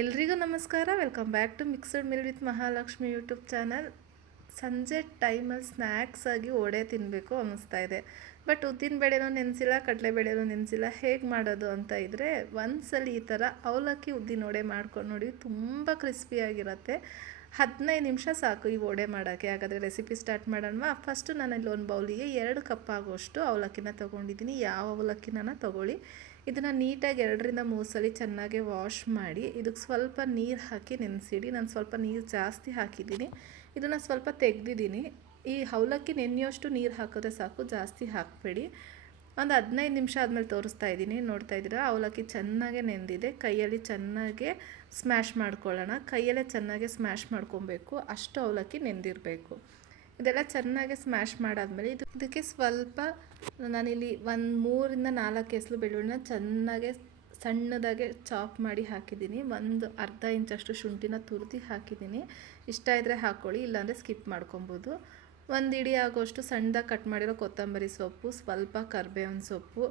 ಎಲ್ರಿಗೂ ನಮಸ್ಕಾರ. Welcome back to mixed meal with Mahalakshmi YouTube channel. ಸಂಜೆ ಟೈಮಲ್ಲಿ ಸ್ನ್ಯಾಕ್ಸ್ ಆಗಿ ವಡೆ ತಿನ್ನಬೇಕು ಅನ್ನಿಸ್ತಾ ಇದೆ. ಬಟ್ ಉದ್ದಿನ ಬೇಳೆನೂ ನೆನೆಸಿಲ್ಲ, ಕಡಲೆಬೇಳೆನೂ ನೆನೆಸಿಲ್ಲ. ಹೇಗೆ ಮಾಡೋದು ಅಂತ ಇದ್ದರೆ ಒಂದ್ಸಲ ಈ ಥರ ಅವಲಕ್ಕಿ ಉದ್ದಿನ ವಡೆ ಮಾಡ್ಕೊಂಡು ನೋಡಿ. ತುಂಬ ಕ್ರಿಸ್ಪಿಯಾಗಿರುತ್ತೆ. 15 ನಿಮಿಷ ಸಾಕು ಈ ವಡೆ ಮಾಡೋಕ್ಕೆ. ಹಾಗಾದರೆ ರೆಸಿಪಿ ಸ್ಟಾರ್ಟ್ ಮಾಡೋಣ. ಫಸ್ಟು ನಾನಲ್ಲಿ ಒಂದು ಬೌಲಿಗೆ 2 ಕಪ್ ಆಗೋಷ್ಟು ಅವಲಕ್ಕಿನ ತೊಗೊಂಡಿದ್ದೀನಿ. ಯಾವ ಅವಲಕ್ಕಿನ ತೊಗೊಳ್ಳಿ. ಇದನ್ನು ನೀಟಾಗಿ 2ರಿಂದ 3 ಸಲ ಚೆನ್ನಾಗಿ ವಾಶ್ ಮಾಡಿ ಇದಕ್ಕೆ ಸ್ವಲ್ಪ ನೀರು ಹಾಕಿ ನೆನೆಸಿಡಿ. ನಾನು ಸ್ವಲ್ಪ ನೀರು ಜಾಸ್ತಿ ಹಾಕಿದ್ದೀನಿ. ಇದನ್ನು ಸ್ವಲ್ಪ ತೆಗೆದಿದ್ದೀನಿ. ಈ ಅವಲಕ್ಕಿ ನೆನೆಯೋಷ್ಟು ನೀರು ಹಾಕಿದ್ರೆ ಸಾಕು, ಜಾಸ್ತಿ ಹಾಕಬೇಡಿ. ಒಂದು 15 ನಿಮಿಷ ಆದಮೇಲೆ ತೋರಿಸ್ತಾ ಇದ್ದೀನಿ. ನೋಡ್ತಾ ಇದ್ದೀರಾ, ಅವಲಕ್ಕಿ ಚೆನ್ನಾಗೇ ನೆಂದಿದೆ. ಕೈಯಲ್ಲಿ ಚೆನ್ನಾಗೆ ಸ್ಮ್ಯಾಶ್ ಮಾಡ್ಕೊಳ್ಳೋಣ. ಕೈಯಲ್ಲೇ ಚೆನ್ನಾಗೆ ಸ್ಮ್ಯಾಶ್ ಮಾಡ್ಕೊಬೇಕು, ಅಷ್ಟು ಅವಲಕ್ಕಿ ನೆಂದಿರಬೇಕು. ಇದೆಲ್ಲ ಚೆನ್ನಾಗಿ ಸ್ಮ್ಯಾಶ್ ಮಾಡಾದ್ಮೇಲೆ ಇದಕ್ಕೆ ಸ್ವಲ್ಪ ನಾನಿಲ್ಲಿ 3ರಿಂದ 4 ಎಸಳು ಬೆಳ್ಳುಳ್ಳಿನ ಚೆನ್ನಾಗೆ ಸಣ್ಣದಾಗೆ ಚಾಪ್ ಮಾಡಿ ಹಾಕಿದ್ದೀನಿ. ಒಂದು ಅರ್ಧ ಇಂಚಷ್ಟು ಶುಂಠಿನ ತುರಿದು ಹಾಕಿದ್ದೀನಿ. ಇಷ್ಟ ಇದ್ದರೆ ಹಾಕ್ಕೊಳ್ಳಿ, ಇಲ್ಲಾಂದರೆ ಸ್ಕಿಪ್ ಮಾಡ್ಕೊಬೋದು. ಒಂದು ಇಡೀ ಆಗೋಷ್ಟು ಸಣ್ಣದಾಗಿ ಕಟ್ ಮಾಡಿರೋ ಕೊತ್ತಂಬರಿ ಸೊಪ್ಪು, ಸ್ವಲ್ಪ ಕರಿಬೇವಿನ ಸೊಪ್ಪು.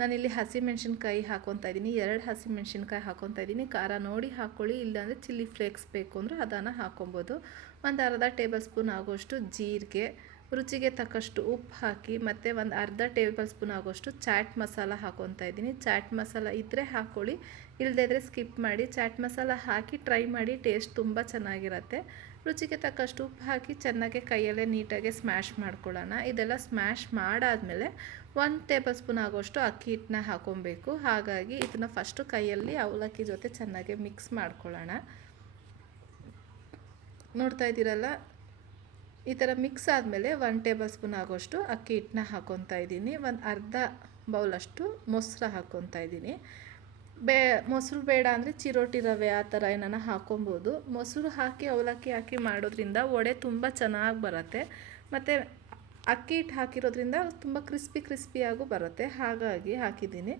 ನಾನಿಲ್ಲಿ ಹಸಿಮೆಣ್ಸಿನ್ಕಾಯಿ ಹಾಕ್ಕೊತಾ ಇದ್ದೀನಿ. 2 ಹಸಿಮೆಣ್ಸಿನ್ಕಾಯಿ ಹಾಕ್ಕೊತಾ ಇದ್ದೀನಿ. ಖಾರ ನೋಡಿ ಹಾಕ್ಕೊಳ್ಳಿ, ಇಲ್ಲಾಂದರೆ ಚಿಲ್ಲಿ ಫ್ಲೇಕ್ಸ್ ಬೇಕು ಅಂದರೆ ಅದನ್ನು ಹಾಕ್ಕೊಬೋದು. ಒಂದು ಅರ್ಧ ಟೇಬಲ್ ಸ್ಪೂನ್ ಆಗೋಷ್ಟು ಜೀರಿಗೆ, ರುಚಿಗೆ ತಕ್ಕಷ್ಟು ಉಪ್ಪು ಹಾಕಿ, ಮತ್ತು ಒಂದು ಅರ್ಧ ಟೇಬಲ್ ಸ್ಪೂನ್ ಆಗೋಷ್ಟು ಚಾಟ್ ಮಸಾಲ ಹಾಕ್ಕೊತಾ ಇದ್ದೀನಿ. ಚಾಟ್ ಮಸಾಲ ಇದ್ದರೆ ಹಾಕ್ಕೊಳ್ಳಿ, ಇಲ್ಲದೇ ಇದ್ದರೆ ಸ್ಕಿಪ್ ಮಾಡಿ. ಚಾಟ್ ಮಸಾಲ ಹಾಕಿ ಟ್ರೈ ಮಾಡಿ, ಟೇಸ್ಟ್ ತುಂಬ ಚೆನ್ನಾಗಿರುತ್ತೆ. ರುಚಿಗೆ ತಕ್ಕಷ್ಟು ಉಪ್ಪು ಹಾಕಿ ಚೆನ್ನಾಗಿ ಕೈಯಲ್ಲೇ ನೀಟಾಗಿ ಸ್ಮ್ಯಾಶ್ ಮಾಡ್ಕೊಳ್ಳೋಣ. ಇದೆಲ್ಲ ಸ್ಮ್ಯಾಶ್ ಮಾಡಾದಮೇಲೆ 1 ಟೇಬಲ್ ಸ್ಪೂನ್ ಆಗೋಷ್ಟು ಅಕ್ಕಿ ಹಿಟ್ಟನ್ನ ಹಾಕ್ಕೊಬೇಕು. ಹಾಗಾಗಿ ಇದನ್ನು ಫಸ್ಟು ಕೈಯಲ್ಲಿ ಅವಲಕ್ಕಿ ಜೊತೆ ಚೆನ್ನಾಗಿ ಮಿಕ್ಸ್ ಮಾಡ್ಕೊಳ್ಳೋಣ. ನೋಡ್ತಾ ಇದ್ದೀರಲ್ಲ, ಈ ಥರ ಮಿಕ್ಸ್ ಆದಮೇಲೆ 1 ಟೇಬಲ್ ಸ್ಪೂನ್ ಆಗೋಷ್ಟು ಅಕ್ಕಿ ಹಿಟ್ಟನ್ನ ಹಾಕ್ಕೊತಾ ಇದ್ದೀನಿ. ಒಂದು ಅರ್ಧ ಬೌಲಷ್ಟು ಮೊಸರು ಹಾಕ್ಕೊತಾ ಇದ್ದೀನಿ. ಮೊಸರು ಬೇಡ ಅಂದರೆ ಚಿರೋಟಿ ರವೆ ಆ ಥರ ಏನಾನ ಹಾಕ್ಕೊಬೋದು. ಮೊಸರು ಹಾಕಿ ಅವಲಕ್ಕಿ ಹಾಕಿ ಮಾಡೋದ್ರಿಂದ ವಡೆ ತುಂಬ ಚೆನ್ನಾಗಿ ಬರುತ್ತೆ. ಮತ್ತು ಅಕ್ಕಿ ಹಿಟ್ಟು ಹಾಕಿರೋದ್ರಿಂದ ತುಂಬ ಕ್ರಿಸ್ಪಿಯಾಗೂ ಬರುತ್ತೆ. ಹಾಗಾಗಿ ಹಾಕಿದ್ದೀನಿ.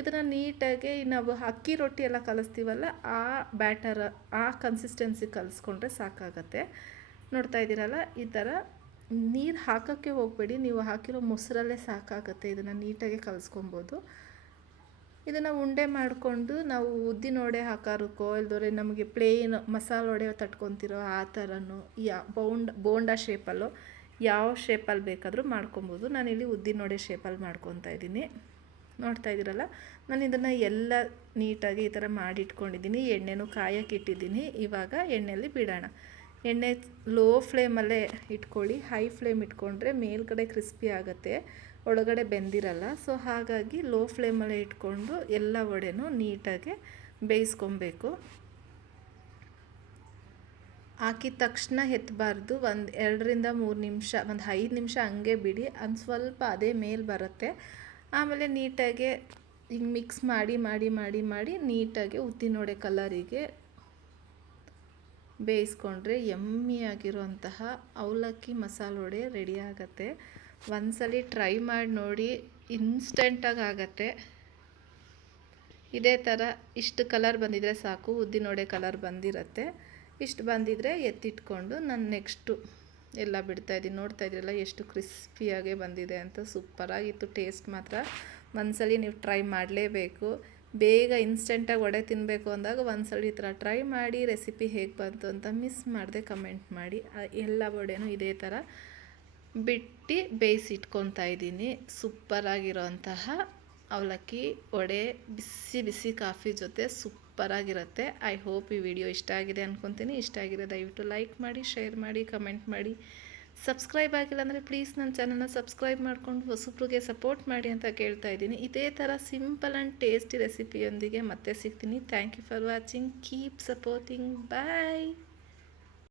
ಇದನ್ನು ನೀಟಾಗಿ ನಾವು ಅಕ್ಕಿ ರೊಟ್ಟಿ ಎಲ್ಲ ಕಲಿಸ್ತೀವಲ್ಲ, ಆ ಬ್ಯಾಟರ್, ಆ ಕನ್ಸಿಸ್ಟೆನ್ಸಿ ಕಲಿಸ್ಕೊಂಡ್ರೆ ಸಾಕಾಗತ್ತೆ. ನೋಡ್ತಾ ಇದ್ದೀರಲ್ಲ, ಈ ಥರ ನೀರು ಹಾಕೋಕ್ಕೆ ಹೋಗಬೇಡಿ. ನೀವು ಹಾಕಿರೋ ಮೊಸರಲ್ಲೇ ಸಾಕಾಗತ್ತೆ. ಇದನ್ನು ನೀಟಾಗಿ ಕಲಿಸ್ಕೊಬೋದು. ಇದನ್ನು ಉಂಡೆ ಮಾಡಿಕೊಂಡು ನಾವು ಉದ್ದಿನ ವಡೆ ಆಕಾರಕ್ಕೋ, ಇಲ್ದೋರೆ ನಮಗೆ ಪ್ಲೇನ್ ಮಸಾಲೆ ವಡೆ ತಟ್ಕೊತಿರೋ ಆ ಥರನೋ, ಬೋಂಡಾ ಶೇಪಲ್ಲೋ, ಯಾವ ಶೇಪಲ್ಲಿ ಬೇಕಾದರೂ ಮಾಡ್ಕೊಬೋದು. ನಾನಿಲ್ಲಿ ಉದ್ದಿನ ವಡೆ ಶೇಪಲ್ಲಿ ಮಾಡ್ಕೊತಾ ಇದ್ದೀನಿ. ನೋಡ್ತಾ ಇದ್ದೀರಲ್ಲ, ನಾನು ಇದನ್ನು ಎಲ್ಲ ನೀಟಾಗಿ ಈ ಥರ ಮಾಡಿಟ್ಕೊಂಡಿದ್ದೀನಿ. ಎಣ್ಣೆನೂ ಕಾಯಕ್ಕೆ ಇಟ್ಟಿದ್ದೀನಿ. ಇವಾಗ ಎಣ್ಣೆಯಲ್ಲಿ ಬಿಡೋಣ. ಎಣ್ಣೆ ಲೋ ಫ್ಲೇಮಲ್ಲೇ ಇಟ್ಕೊಳ್ಳಿ. ಹೈ ಫ್ಲೇಮ್ ಇಟ್ಕೊಂಡ್ರೆ ಮೇಲ್ಗಡೆ ಕ್ರಿಸ್ಪಿ ಆಗುತ್ತೆ, ಒಳಗಡೆ ಬೆಂದಿರಲ್ಲ. ಸೊ ಹಾಗಾಗಿ ಲೋ ಫ್ಲೇಮಲ್ಲೇ ಇಟ್ಕೊಂಡು ಎಲ್ಲ ವಡೆನೂ ನೀಟಾಗಿ ಬೇಯಿಸ್ಕೊಬೇಕು. ಹಾಕಿದ ತಕ್ಷಣ ಎತ್ತಬಾರ್ದು. ಒಂದು 2ರಿಂದ 3 ನಿಮಿಷ, ಒಂದು 5 ನಿಮಿಷ ಹಂಗೆ ಬಿಡಿ. ಒಂದು ಸ್ವಲ್ಪ ಅದೇ ಮೇಲೆ ಬರುತ್ತೆ. ಆಮೇಲೆ ನೀಟಾಗಿ ಹಿಂಗೆ ಮಿಕ್ಸ್ ಮಾಡಿ ಮಾಡಿ ಮಾಡಿ ಮಾಡಿ ನೀಟಾಗಿ ಉದ್ದಿನ ವಡೆ ಕಲರಿಗೆ ಬೇಯಿಸ್ಕೊಂಡ್ರೆ ಯಮ್ಮಿಯಾಗಿರುವಂತಹ ಅವಲಕ್ಕಿ ಮಸಾಲೆ ವಡೆ ರೆಡಿ ಆಗುತ್ತೆ. ಒಂದ್ಸಲಿ ಟ್ರೈ ಮಾಡಿ ನೋಡಿ, ಇನ್ಸ್ಟೆಂಟಾಗಿ ಆಗುತ್ತೆ. ಇದೇ ಥರ ಇಷ್ಟು ಕಲರ್ ಬಂದಿದ್ರೆ ಸಾಕು, ಉದ್ದಿನ ವಡೆ ಕಲರ್ ಬಂದಿರುತ್ತೆ. ಇಷ್ಟು ಬಂದಿದ್ರೆ ಎತ್ತಿಟ್ಕೊಂಡು ನಾನು ನೆಕ್ಸ್ಟು ಎಲ್ಲ ಬಿಡ್ತಾಯಿದ್ದೀನಿ. ನೋಡ್ತಾ ಇದ್ದೀರಲ್ಲ ಎಷ್ಟು ಕ್ರಿಸ್ಪಿಯಾಗೆ ಬಂದಿದೆ ಅಂತ. ಸೂಪರಾಗಿತ್ತು. ಟೇಸ್ಟ್ ಮಾತ್ರ ಒಂದ್ಸಲಿ ನೀವು ಟ್ರೈ ಮಾಡಲೇಬೇಕು. ಬೇಗ ಇನ್ಸ್ಟೆಂಟಾಗಿ ವಡೆ ತಿನ್ನಬೇಕು ಅಂದಾಗ ಒಂದ್ಸಲ ಈ ಥರ ಟ್ರೈ ಮಾಡಿ. ರೆಸಿಪಿ ಹೇಗೆ ಬಂತು ಅಂತ ಮಿಸ್ ಮಾಡದೆ ಕಮೆಂಟ್ ಮಾಡಿ. ಎಲ್ಲ ವಡೆನೂ ಇದೇ ಥರ ಬಿಟ್ಟು ಬೇಯಿಸಿಟ್ಕೊತಾ ಇದ್ದೀನಿ. ಸೂಪರಾಗಿರೋಂತಹ ಅವಲಕ್ಕಿ ವಡೆ ಬಿಸಿ ಬಿಸಿ ಕಾಫಿ ಜೊತೆ ಸೂಪರಾಗಿರುತ್ತೆ. ಐ ಹೋಪ್ ಈ ವಿಡಿಯೋ ಇಷ್ಟ ಆಗಿದೆ ಅಂದ್ಕೊತೀನಿ. ಇಷ್ಟ ಆಗಿದೆ ದಯವಿಟ್ಟು ಲೈಕ್ ಮಾಡಿ, ಶೇರ್ ಮಾಡಿ, ಕಮೆಂಟ್ ಮಾಡಿ. ಸಬ್ಸ್ಕ್ರೈಬ್ ಆಗಿಲ್ಲ ಅಂದರೆ ಪ್ಲೀಸ್ ನನ್ನ ಚಾನಲ್ನ ಸಬ್ಸ್ಕ್ರೈಬ್ ಮಾಡಿಕೊಂಡು ಹೊಸಬ್ರಿಗೆ ಸಪೋರ್ಟ್ ಮಾಡಿ ಅಂತ ಕೇಳ್ತಾ ಇದ್ದೀನಿ. ಇದೇ ಥರ ಸಿಂಪಲ್ ಆ್ಯಂಡ್ ಟೇಸ್ಟಿ ರೆಸಿಪಿಯೊಂದಿಗೆ ಮತ್ತೆ ಸಿಗ್ತೀನಿ. Thank you for watching. Keep supporting. Bye.